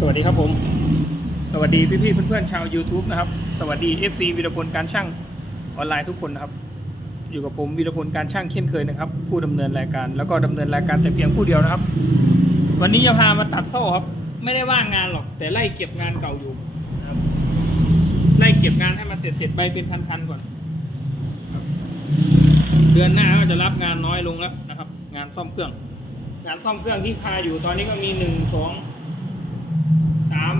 สวัสดีครับผม สวัสดีพี่ๆเพื่อนๆชาว YouTube นะครับ สวัสดี FC วีรพลการช่างออนไลน์ทุกคนนะครับ อยู่กับผมวีรพลการช่างเช่นเคยนะครับ ผู้ดำเนินรายการแล้วก็ดำเนินรายการแต่เพียงผู้เดียวนะครับ วันนี้จะพามาตัดโซ่ครับ ไม่ได้ว่างงานหรอก แต่ไล่เก็บงานเก่าอยู่นะครับไล่เก็บงานให้มันเสร็จๆไปเป็นพันๆก่อนเดือนหน้าก็จะรับงานน้อยลงแล้วนะครับ งานซ่อมเครื่อง งานซ่อมเครื่องที่คาอยู่ตอนนี้ก็มีหนึ่งสองาม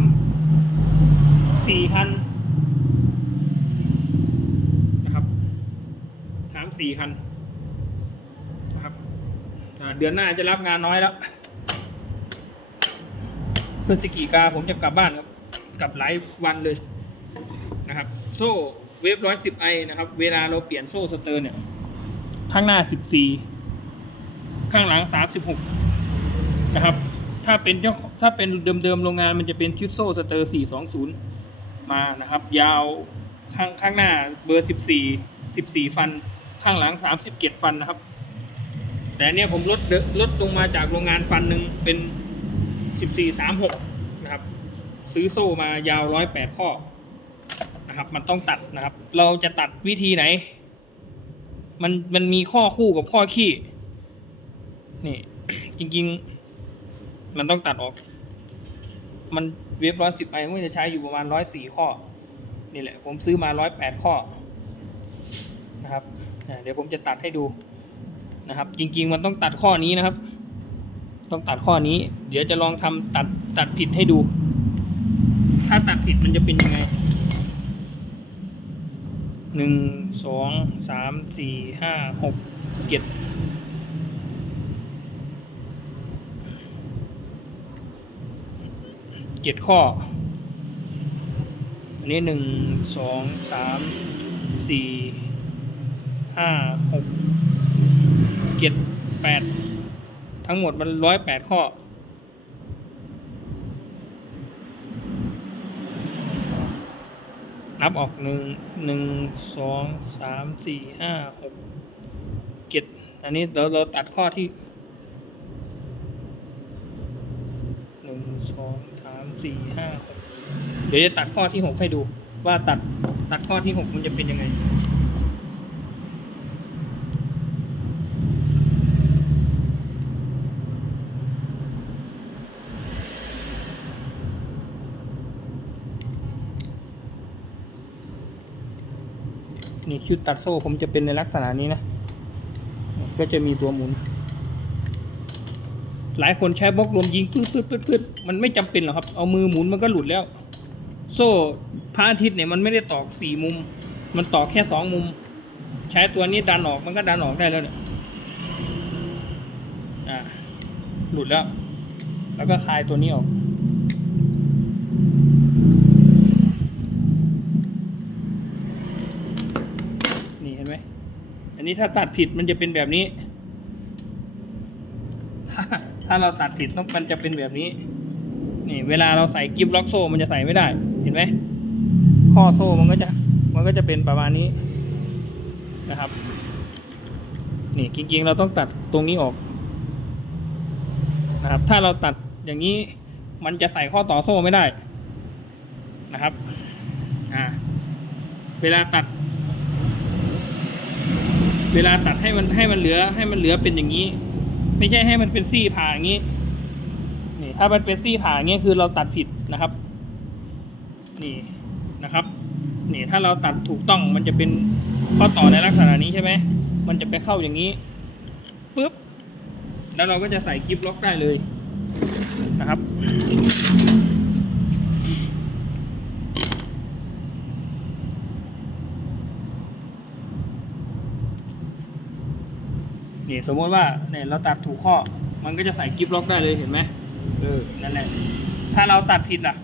สี่คันนะครับสามสี่คันนะครับเดือนหน้าจะรับงานน้อยแล้วพฤศจิกาผมจะกลับบ้านครับกลับหลายวันเลยนะครับ โซ่เวฟร้อยสิบไอนะครับ เวลาเราเปลี่ยนโซ่สเตอร์เนี่ย ข้างหน้าสิบสี่ข้างหลังสามสิบหกนะครับ ถ้าเป็นเจ้าถ้าเป็นเดิมๆโรงงานมันจะเป็นชุดโซ่สเตอร์สี่สองศูนย์มานะครับ ยาวข้างข้างหน้าเบอร์สิบสี่สิบสี่ฟัน ข้างหลังสามสิบเจ็ดฟันนะครับ แต่เนี้ยผมลดเดลดลงมาจากโรงงานฟันหนึ่งเป็นสิบสี่สามหกนะครับ ซื้อโซ่มายาวร้อยแปดข้อนะครับมันต้องตัดนะครับ เราจะตัดวิธีไหน มันมันมีข้อคู่กับข้อขี้นี่ จริง ๆ มันต้องตัดออก มันเว็บร้อยสิบไอมันจะใช้อยู่ประมาณร้อยสี่ข้อ นี่แหละ ผมซื้อมาร้อยแปดข้อ นะครับ เดี๋ยวผมจะตัดให้ดูนะครับ จริง ๆ มันต้องตัดข้อนี้นะครับ ต้องตัดข้อนี้ เดี๋ยวจะลองทำตัดตัดผิดให้ดู ถ้าตัดผิดมันจะเป็นยังไงหนึ่งสองสามสี่ห้าหกเจ็ด เจ็ดข้อ อันนี้หนึ่งสองสามสี่ห้าหกเจ็ดแปดทั้งหมดมันร้อยแปดข้อ นับออกหนึ่งหนึ่งสองสามสี่ห้าหกเจ็ดอันนี้เราเราตัดข้อที่หนึ่ง สองสามสี่ห้าหกเดี๋ยวจะตัดข้อที่หกให้ดู ว่าตัดตัดข้อที่หกมันจะเป็นยังไงนี่ชุดตัดโซ่ผมจะเป็นในลักษณะนี้นะ ก็จะมีตัวหมุน หลายคนใช้บล็อกลมยิงปื๊ดปื๊ดปื๊ดปื๊ดมันไม่จำเป็นหรอกครับ เอามือหมุนมันก็หลุดแล้ว โซ่พระอาทิตย์เนี่ยมันไม่ได้ตอกสี่มุม มันตอกแค่สองมุม ใช้ตัวนี้ดันออกมันก็ดันออกได้แล้วเนี่ยอ่าหลุดแล้ว แล้วก็คลายตัวนี้ออกนี่เห็นไหมอันนี้ถ้าตัดผิดมันจะเป็นแบบนี้ ถ้าเราตัดผิดต้องมันจะเป็นแบบนี้ นี่เวลาเราใส่กิฟล็อกโซ่มันจะใส่ไม่ได้ เห็นไหมข้อโซ่มันก็จะมันก็จะเป็นประมาณนี้นะครับ นี่จริงๆเราต้องตัดตรงนี้ออกนะครับ ถ้าเราตัดอย่างนี้มันจะใส่ข้อต่อโซ่ไม่ได้นะครับ อ่า เวลาตัด เวลาตัดให้มันให้มันเหลือให้มันเหลือเป็นอย่างนี้ ไม่ใช่ให้มันเป็นซี่ผ่าอย่างนี้นี่ถ้ามันเป็นซี่ผ่าอย่างนี้คือเราตัดผิดนะครับ นี่นะครับนี่ถ้าเราตัดถูกต้องมันจะเป็นข้อต่อในลักษณะนี้ใช่ไหมมันจะไปเข้าอย่างนี้ปุ๊บแล้วเราก็จะใส่กิฟล็อกได้เลยนะครับ สมมติว่าเนี่ยเราตัดถูกข้อ มันก็จะใส่กิฟล็อกได้เลยเห็นไหมเออนั่นแหละถ้าเราตัดผิดล่ะ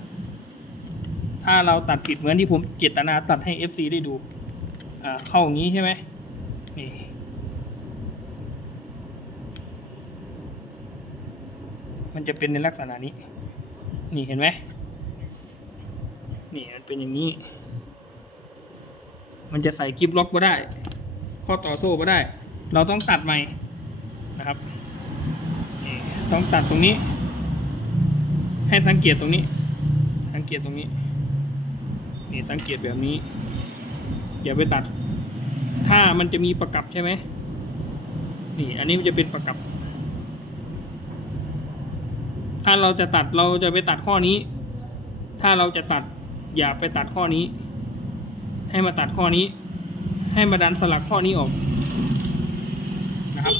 ถ้าเราตัดผิดเหมือนที่ผมเจตนาตัดให้ FC ได้ดูอ่าเข้าอย่างนี้ใช่ไหมนี่มันจะเป็นในลักษณะนี้ นี่เห็นไหมนี่มันเป็นอย่างนี้ มันจะใส่กิฟล็อกก็ได้ ข้อต่อโซ่ก็ได้ เราต้องตัดใหม่นะครับนี่ ต้องตัดตรงนี้ ให้สังเกตตรงนี้ สังเกตตรงนี้ นี่สังเกตแบบนี้ อย่าไปตัด ถ้ามันจะมีประกับใช่ไหม นี่ อันนี้มันจะเป็นประกับ ถ้าเราจะตัดเราจะไปตัดข้อนี้ ถ้าเราจะตัดอย่าไปตัดข้อนี้ ให้มาตัดข้อนี้ ให้มาดันสลักข้อนี้ออก นะครับ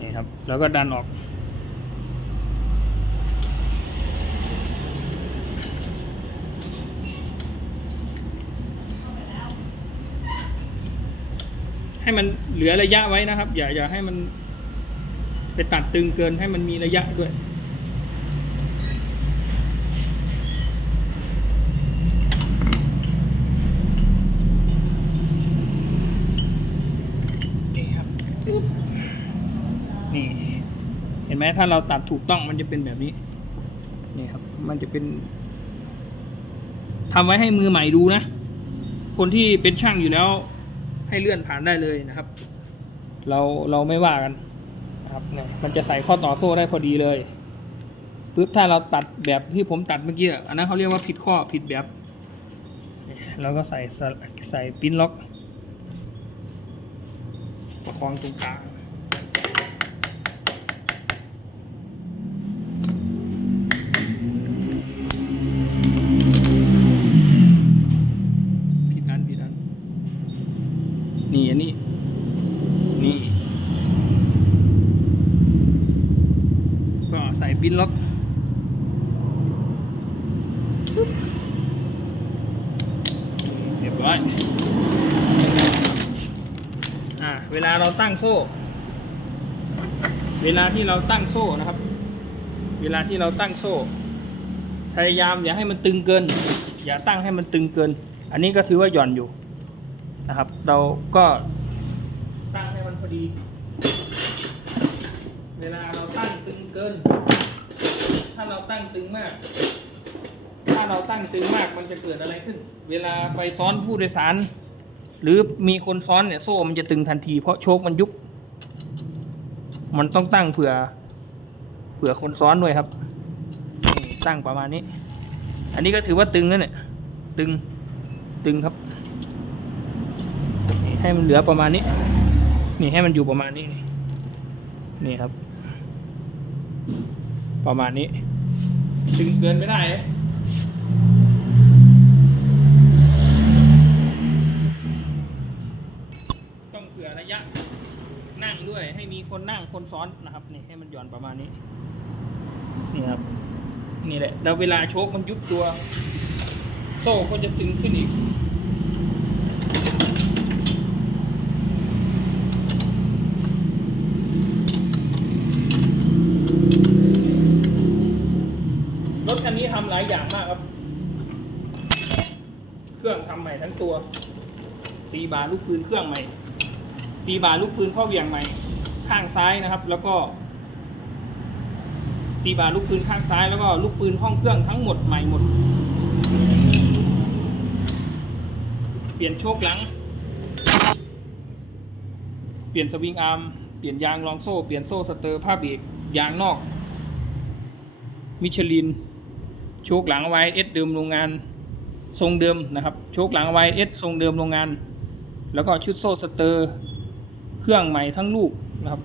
นี่ครับ แล้วก็ดันออก ให้มันเหลือระยะไว้นะครับ อย่าอย่าให้มันไปตัดตึงเกินให้มันมีระยะด้วย นี่ครับปึ๊บนี่ เห็นไหมถ้าเราตัดถูกต้องมันจะเป็นแบบนี้นี่ครับ มันจะเป็นทำไว้ให้มือใหม่ดูนะ คนที่เป็นช่างอยู่แล้ว ให้เลื่อนผ่านได้เลยนะครับ เราเราไม่ว่ากันนะครับเนี่ยมันจะใส่ข้อต่อโซ่ได้พอดีเลยปุ๊บถ้าเราตัดแบบที่ผมตัดเมื่อกี้อันนั้นเขาเรียกว่าผิดข้อผิดแบบเราก็ใส่ใส่ปิ้นล็อกประคองตรงกลางผิดอันผิดอัน นี่อันนี้ นี่ ก็ใส่บินล็อกปึ๊บ เรียบร้อยอ่าเวลาเราตั้งโซ่ เวลาที่เราตั้งโซ่นะครับ เวลาที่เราตั้งโซ่ พยายามอย่าให้มันตึงเกิน อย่าตั้งให้มันตึงเกิน อันนี้ก็ถือว่าหย่อนอยู่นะครับ เราก็ตั้งให้มันพอดี เวลาเราตั้งตึงเกิน ถ้าเราตั้งตึงมาก ถ้าเราตั้งตึงมากมันจะเกิดอะไรขึ้น เวลาไปซ้อนผู้โดยสาร หรือมีคนซ้อนเนี่ยโซ่มันจะตึงทันที เพราะโชคมันยุบ มันต้องตั้งเผื่อ เผื่อคนซ้อนด้วยครับตั้งประมาณนี้ อันนี้ก็ถือว่าตึงแล้วเนี่ย ตึง ตึงครับนี่ให้มันเหลือประมาณนี้ นี่ให้มันอยู่ประมาณนี้ นี่นี่ครับ ประมาณนี้ ตึงเกินไม่ได้ ด้วย ให้มีคนนั่งคนซ้อนนะครับนี่ให้มันหย่อนประมาณนี้นี่ครับนี่แหละแล้วเวลาโชคมันยุบตัว โซ่ก็จะตึงขึ้นอีกรถคันนี้ทำหลายอย่างมากครับ เครื่องทำใหม่ทั้งตัวตีบาร์ลูกปืนเครื่องใหม่ ตีบาร์ลูกปืนข้อเหวี่ยงใหม่ข้างซ้ายนะครับ แล้วก็ ตีบาร์ลูกปืนข้างซ้ายแล้วก็ลูกปืนห้องเครื่องทั้งหมดใหม่หมด เปลี่ยนโชคหลัง เปลี่ยนสวิงอาร์มเปลี่ยนยางรองโซ่ เปลี่ยนโซ่สเตอร์ผ้าเบรกยางนอก มิชลิน โชคหลังไว้เอสเดิมโรงงานทรงเดิมนะครับ โชคหลังไว้เอสทรงเดิมโรงงาน แล้วก็ชุดโซ่สเตอร์ เครื่องใหม่ทั้งลูกนะครับ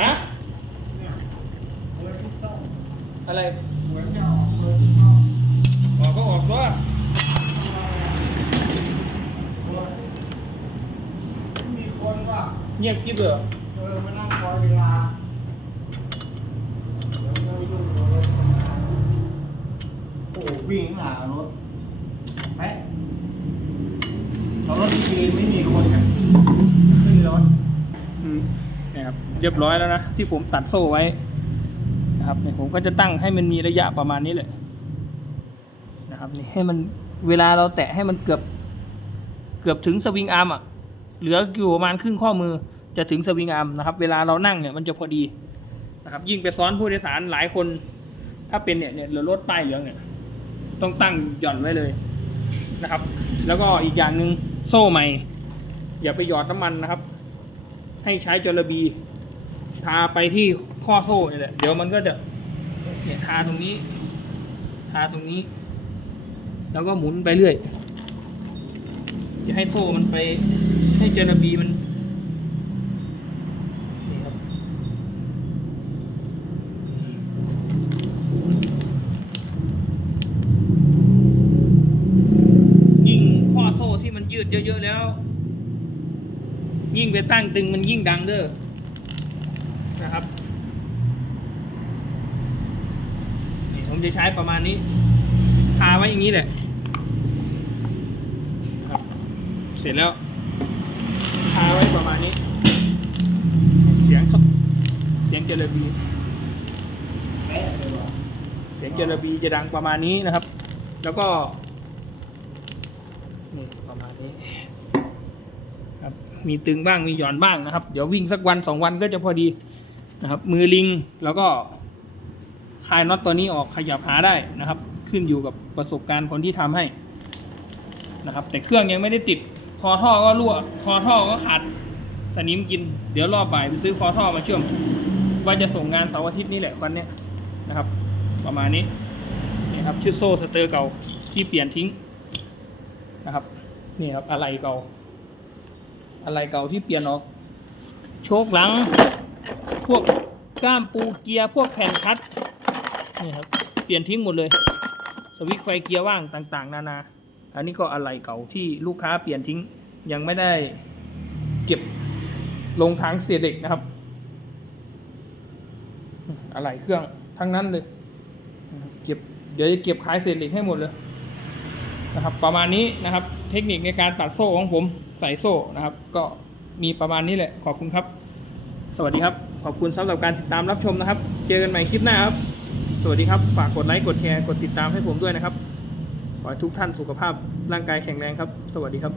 ฮะ อะไรออกก็ออกด้วยมีคนว่าเงียบกิ๊บเหรอเออมานั่งคอยเวลาเดี๋ยวไม่ยุ่งกับรถทำงานโอ้โหวิ่งหารถแม่ตอนรถที่ยืนไม่มีคนจะขึ้นรถ นี่ครับเรียบร้อยแล้วนะที่ผมตัดโซ่ไว้นะครับเนี่ยผมก็จะตั้งให้มันมีระยะประมาณนี้เลยนะครับนี่ให้มันเวลาเราแตะให้มันเกือบเกือบถึงสวิงอาร์มอะเหลืออยู่ประมาณครึ่งข้อมือจะถึงสวิงอาร์มนะครับ เวลาเรานั่งเนี่ยมันจะพอดีนะครับ ยิ่งไปซ้อนผู้โดยสารหลายคน ถ้าเป็นเนี่ยเนี่ยเรือรถป้ายเหลืองเนี่ย ต้องตั้งหย่อนไว้เลยนะครับ แล้วก็อีกอย่างหนึ่งโซ่ใหม่ อย่าไปหยอดน้ำมันนะครับ ให้ใช้จระบีทาไปที่ข้อโซ่เนี่ยแหละ เดี๋ยวมันก็จะเนี่ยทาตรงนี้ ทาตรงนี้ แล้วก็หมุนไปเรื่อย จะให้โซ่มันไป ให้จระบีมันครับ ยิ่งข้อโซ่ที่มันยืดเยอะๆแล้ว ยิ่ง ไปตั้งตึงมันยิ่งดังเด้อนะครับนี่ผมจะใช้ประมาณนี้ทาไว้อย่างนี้แหละครับเสร็จแล้วทาไว้ประมาณนี้ เสียงเสียงเจลบีเสียงเจลบีจะดังประมาณนี้นะครับ แล้วก็นี่ประมาณนี้ มีตึงบ้างมีหย่อนบ้างนะครับ เดี๋ยววิ่งสักวันสองวันก็จะพอดีนะครับ มือลิงแล้วก็คลายน็อตตัวนี้ออกขยับหาได้นะครับ ขึ้นอยู่กับประสบการณ์คนที่ทำให้นะครับ แต่เครื่องยังไม่ได้ติดคอท่อก็รั่วคอท่อก็ขาดสนิมกิน เดี๋ยวรอบบ่ายไปซื้อคอท่อมาเชื่อม ว่าจะส่งงานเสาร์อาทิตย์นี้แหละคันนี้นะครับ ประมาณนี้นี่ครับชุดโซ่สเตอร์เก่าที่เปลี่ยนทิ้งนะครับนี่ครับอะไรเก่า อะไรเก่าที่เปลี่ยนออก โชคหลัง พวกก้ามปูเกียร์พวกแผ่นคัดนี่ครับเปลี่ยนทิ้งหมดเลย สวิตช์ไฟเกียร์ว่างต่าง ๆ นานา อันนี้ก็อะไรเก่าที่ลูกค้าเปลี่ยนทิ้งยังไม่ได้เก็บลงถังเสียเหล็กนะครับ อะไรเครื่องทั้งนั้นเลย เก็บเดี๋ยวจะเก็บขายเศษเหล็กให้หมดเลย นะครับ ประมาณนี้นะครับ เทคนิคในการตัดโซ่ของผมใส่โซ่นะครับ ก็มีประมาณนี้แหละ ขอบคุณครับ สวัสดีครับ ขอบคุณสำหรับการติดตามรับชมนะครับ เจอกันใหม่คลิปหน้าครับ สวัสดีครับ ฝากกดไลค์ กดแชร์ กดติดตามให้ผมด้วยนะครับ ขอให้ทุกท่านสุขภาพร่างกายแข็งแรงครับ สวัสดีครับ